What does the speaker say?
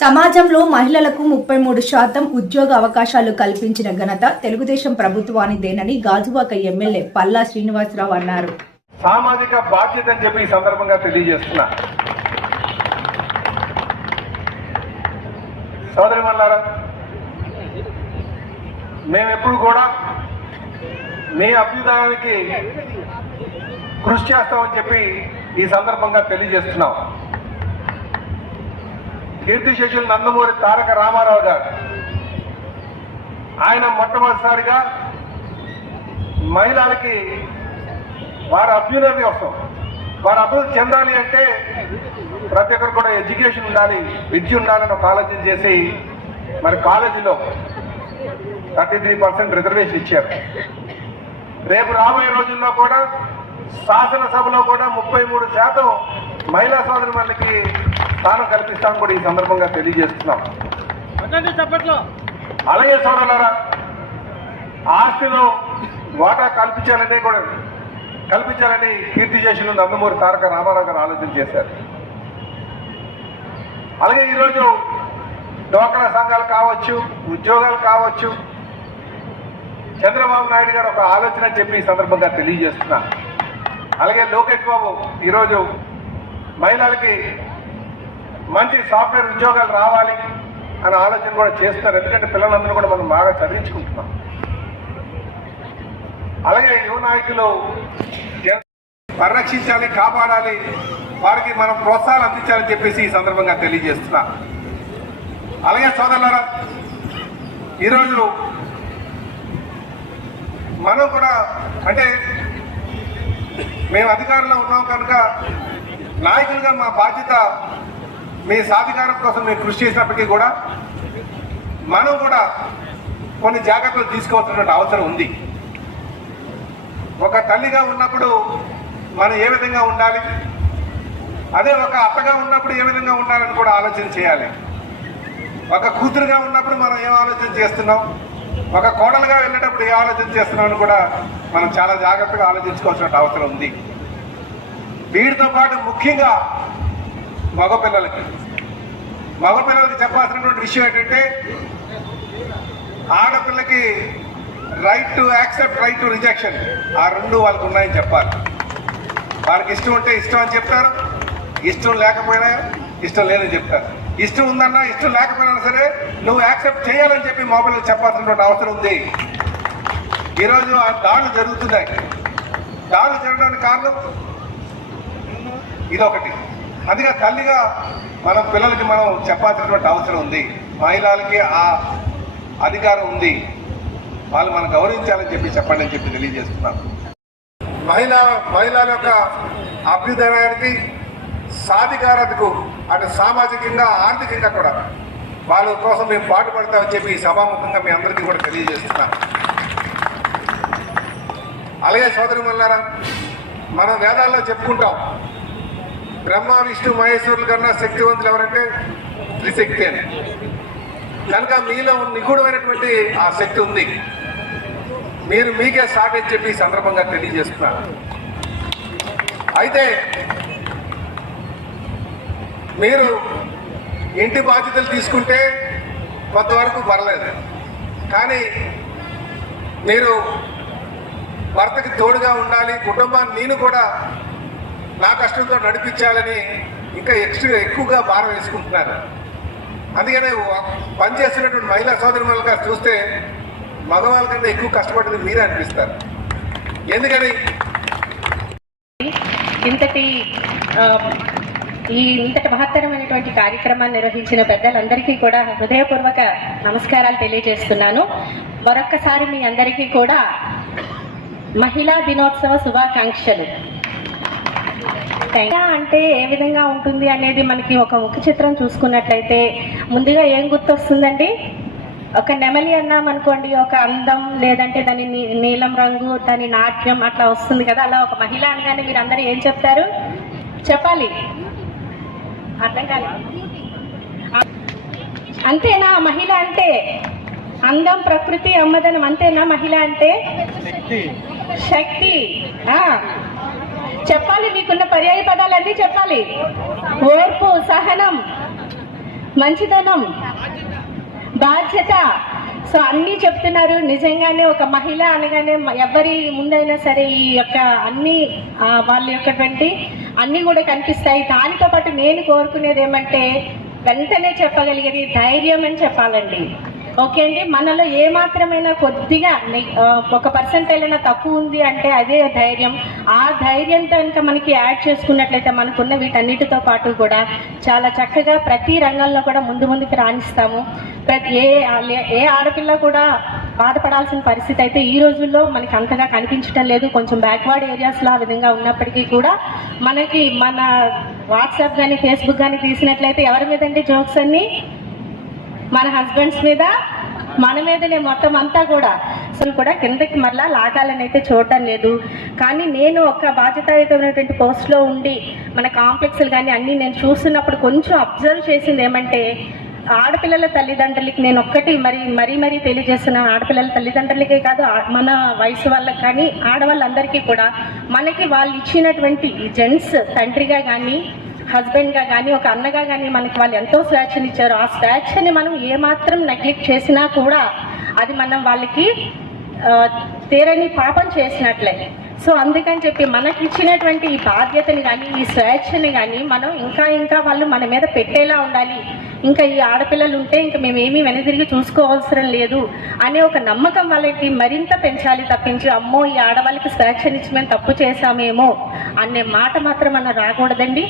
సమాజంలో మహిళలకు ముప్పై మూడు శాతం ఉద్యోగ అవకాశాలు కల్పించిన ఘనత తెలుగుదేశం ప్రభుత్వానిదేనని గాజువాక ఎమ్మెల్యే పల్లా శ్రీనివాసరావు అన్నారు. సామాజిక బాధ్యత అని చెప్పి ఈ సందర్భంగా తెలియజేస్తున్నా. సోదరి మేము మేమెప్పుడు కూడా మీ అభ్యుదయానికి కృషి చేస్తామని చెప్పి ఈ సందర్భంగా తెలియజేస్తున్నాం. కీర్తిశేషులు నందమూరి తారక రామారావు గారు. ఆయన మొట్టమొదటిసారిగా మహిళలకి వారి అభ్యున్నతి కోసం వారి అభివృద్ధి చెందాలి అంటే ప్రతి ఒక్కరు కూడా ఎడ్యుకేషన్ ఉండాలి విద్య ఉండాలని ఒక ఆలోచన చేసి మరి కాలేజీలో థర్టీ త్రీ పర్సెంట్ రిజర్వేషన్ ఇచ్చారు. రేపు రాబోయే రోజుల్లో కూడా శాసనసభలో కూడా ముప్పై మూడు శాతం మహిళా సోదరి మనకి స్థానం కల్పిస్తామని కూడా ఈ సందర్భంగా తెలియజేస్తున్నాం. అలాగే సోదరులారా ఆస్తిలో వాటా కల్పించాలని కూడా కల్పించాలని కీర్తి చేసిన నందమూరి తారక రామారావు గారు ఆలోచన చేశారు. అలాగే ఈరోజు డోక్రా సంఘాలు కావచ్చు ఉద్యోగాలు కావచ్చు చంద్రబాబు నాయుడు గారు ఒక ఆలోచన చెప్పి ఈ సందర్భంగా తెలియజేస్తున్నా. అలాగే లోకేష్ బాబు ఈరోజు మహిళలకి మంచి సాఫ్ట్వేర్ ఉద్యోగాలు రావాలి అనే ఆలోచన కూడా చేస్తున్నారు. ఎందుకంటే పిల్లలందరూ కూడా మనం బాగా చదివించుకుంటున్నాం. అలాగే యువ నాయకులు పరిరక్షించాలి కాపాడాలి. వారికి మనం ప్రోత్సాహాలు అందించాలని చెప్పేసి ఈ సందర్భంగా తెలియజేస్తున్నా. అలాగే సోదరులారా ఈరోజు మనం కూడా అంటే మేము అధికారంలో ఉన్నాం కనుక నాయకులుగా మా బాధ్యత మీ సాధికారం కోసం మేము కృషి చేసినప్పటికీ కూడా మనం కూడా కొన్ని జాగ్రత్తలు తీసుకోవాల్సినటువంటి అవసరం ఉంది. ఒక తల్లిగా ఉన్నప్పుడు మనం ఏ విధంగా ఉండాలి? అదే ఒక అత్తగా ఉన్నప్పుడు ఏ విధంగా ఉండాలని కూడా ఆలోచన చేయాలి. ఒక కూతురుగా ఉన్నప్పుడు మనం ఏం ఆలోచన చేస్తున్నాం? ఒక కోడలుగా వెళ్ళేటప్పుడు ఏ ఆలోచన చేస్తున్నామని కూడా మనం చాలా జాగ్రత్తగా ఆలోచించుకోవాల్సిన అవసరం ఉంది. వీటితో పాటు ముఖ్యంగా మగపిల్లలకి. మగపిల్లలకి చెప్పాల్సినటువంటి విషయం ఏంటంటే ఆడపిల్లకి right to accept right to rejection ఆ రెండు వాళ్ళకు ఉన్నాయని చెప్పాలి. వాళ్ళకి ఇష్టం ఉంటే ఇష్టం అని చెప్తారు. ఇష్టం లేకపోయినా ఇష్టం లేదని చెప్తారు. ఇష్టం ఉందన్నా ఇష్టం లేకపోయినా సరే నువ్వు యాక్సెప్ట్ చేయాలని చెప్పి మొబైల్ చెప్పాల్సినటువంటి అవసరం ఉంది. ఈరోజు ఆ దాడులు జరుగుతున్నాయి. దాడులు జరగడానికి కారణం? ఇదొకటి. అందుకే తల్లిగా మనం పిల్లలకి మనం చెప్పాల్సినటువంటి అవసరం ఉంది. మహిళలకి ఆ అధికారం ఉంది. వాళ్ళు మనం గౌరవించాలని చెప్పి చెప్పండి అని చెప్పి తెలియజేస్తున్నాం మహిళ మహిళల యొక్క అభ్యుదయానికి సాధికారతకు అటు సామాజికంగా ఆర్థికంగా కూడా వాళ్ళ కోసం మేము పాటుపడతామని చెప్పి సభాముఖంగా మీ అందరికీ కూడా తెలియజేస్తున్నాం. అలాగే సోదరి మల్లారా మనం వేదాల్లో చెప్పుకుంటాం బ్రహ్మ విష్ణు మహేశ్వరుల కన్నా శక్తివంతులు ఎవరంటే త్రిశక్తి అని. కనుక మీలో నిగూఢమైనటువంటి ఆ శక్తి ఉంది. మీరు మీకే సాటి అని చెప్పి సందర్భంగా తెలియజేస్తున్నారు. అయితే మీరు ఇంటి బాధ్యతలు తీసుకుంటే కొంతవరకు పర్లేదు. కానీ మీరు భర్తకి తోడుగా ఉండాలి కుటుంబాన్ని నేను కూడా నా కష్టంతో నడిపించాలని ఇంకా ఎక్స్ట్రా ఎక్కువగా భారం వేసుకుంటున్నారు. అందుకనే పనిచేస్తున్నటువంటి మహిళా సోదరి గారు చూస్తే మగవాళ్ళ కంటే ఎక్కువ కష్టపడింది మీరే అనిపిస్తారు. ఎందుకని? ఇంతటి ఈ ఇంతటి మహత్తరమైనటువంటి కార్యక్రమాన్ని నిర్వహించిన పెద్దలందరికీ కూడా హృదయపూర్వక నమస్కారాలు తెలియజేస్తున్నాను. మరొక్కసారి మీ అందరికీ కూడా మహిళా దినోత్సవ శుభాకాంక్షలు. మహిళ అంటే ఏ విధంగా ఉంటుంది అనేది మనకి ఒక ముఖ చిత్రం చూసుకున్నట్లయితే ముందుగా ఏం గుర్తొస్తుందండి? ఒక నెమలి అన్నాం అనుకోండి ఒక అందం లేదంటే దాని నీలం రంగు దాని నాట్యం అట్లా వస్తుంది కదా అలా ఒక మహిళ అనగానే మీరు అందరూ ఏం చెప్తారు? చెప్పాలి. అర్థం కాలే. అంతేనా? మహిళ అంటే అందం ప్రకృతి అమ్మదనం అంతేనా మహిళ అంటే? శక్తి. ఆ చెప్పాలి మీకున్న పర్యాయ పదాలన్నీ చెప్పాలి. ఓర్పు సహనం మంచితనం బాధ్యత. సో అన్నీ చెప్తున్నారు. నిజంగానే ఒక మహిళ అనగానే ఎవరి ముందైనా సరే ఈ యొక్క అన్ని వాళ్ళ యొక్కటువంటి అన్నీ కూడా కనిపిస్తాయి. దానితో పాటు నేను కోరుకునేది ఏమంటే వెంటనే చెప్పగలిగేది ధైర్యం అని చెప్పాలండి. ఓకే అండి. మనలో ఏ మాత్రమైనా కొద్దిగా ఒక పర్సెంట్ అయినా తక్కువ ఉంది అంటే అదే ధైర్యం. ఆ ధైర్యంతో కనుక మనకి యాడ్ చేసుకున్నట్లయితే మనకున్న వీటన్నిటితో పాటు కూడా చాలా చక్కగా ప్రతి రంగంలో కూడా ముందు ముందుకు రాణిస్తాము. ప్రతి ఏ ఏ ఆడపిల్ల కూడా బాధపడాల్సిన పరిస్థితి అయితే ఈ రోజుల్లో మనకి అంతగా కనిపించడం లేదు. కొంచెం బ్యాక్వర్డ్ ఏరియాస్లో ఆ విధంగా ఉన్నప్పటికీ కూడా మనకి మన వాట్సాప్ కానీ ఫేస్బుక్ కానీ తీసినట్లయితే ఎవరి మీదండి జోక్స్ అన్నీ? మన హస్బెండ్స్ మీద మన మీదనే మొత్తం అంతా కూడా. అసలు కూడా కిందకి మరలా లాగాలని అయితే చూడటం లేదు. కానీ నేను ఒక బాధ్యతాయుతమైనటువంటి పోస్ట్లో ఉండి మన కాంప్లెక్స్లు కానీ అన్నీ నేను చూస్తున్నప్పుడు కొంచెం అబ్జర్వ్ చేసింది ఏమంటే ఆడపిల్లల తల్లిదండ్రులకి నేను ఒక్కటి మరి మరీ మరీ తెలియజేస్తున్నాను. ఆడపిల్లల తల్లిదండ్రులకే కాదు మన వయసు వాళ్ళకి కానీ ఆడవాళ్ళందరికీ కూడా మనకి వాళ్ళు ఇచ్చినటువంటి జెంట్స్ తండ్రిగా కానీ హస్బెండ్గా కానీ ఒక అన్నగా కానీ మనకి వాళ్ళు ఎంతో స్వేచ్ఛని ఇచ్చారు ఆ స్వేచ్ఛని మనం ఏమాత్రం నెగ్లెక్ట్ చేసినా కూడా అది మనం వాళ్ళకి తీరని పాపం చేసినట్లే. సో అందుకని చెప్పి మనకి ఇచ్చినటువంటి ఈ బాధ్యతని కానీ ఈ స్వేచ్ఛని కానీ మనం ఇంకా ఇంకా వాళ్ళు మన మీద పెట్టేలా ఉండాలి. ఇంకా ఈ ఆడపిల్లలు ఉంటే ఇంకా మేమేమీ వెనుదిరిగి చూసుకోవాల్సిన లేదు అనే ఒక నమ్మకం వాళ్ళకి మరింత పెంచాలి తప్పించి అమ్మో ఈ ఆడవాళ్ళకి స్వేచ్ఛనిచ్చి మేము తప్పు చేశామేమో అనే మాట మాత్రం మనం రాకూడదండి.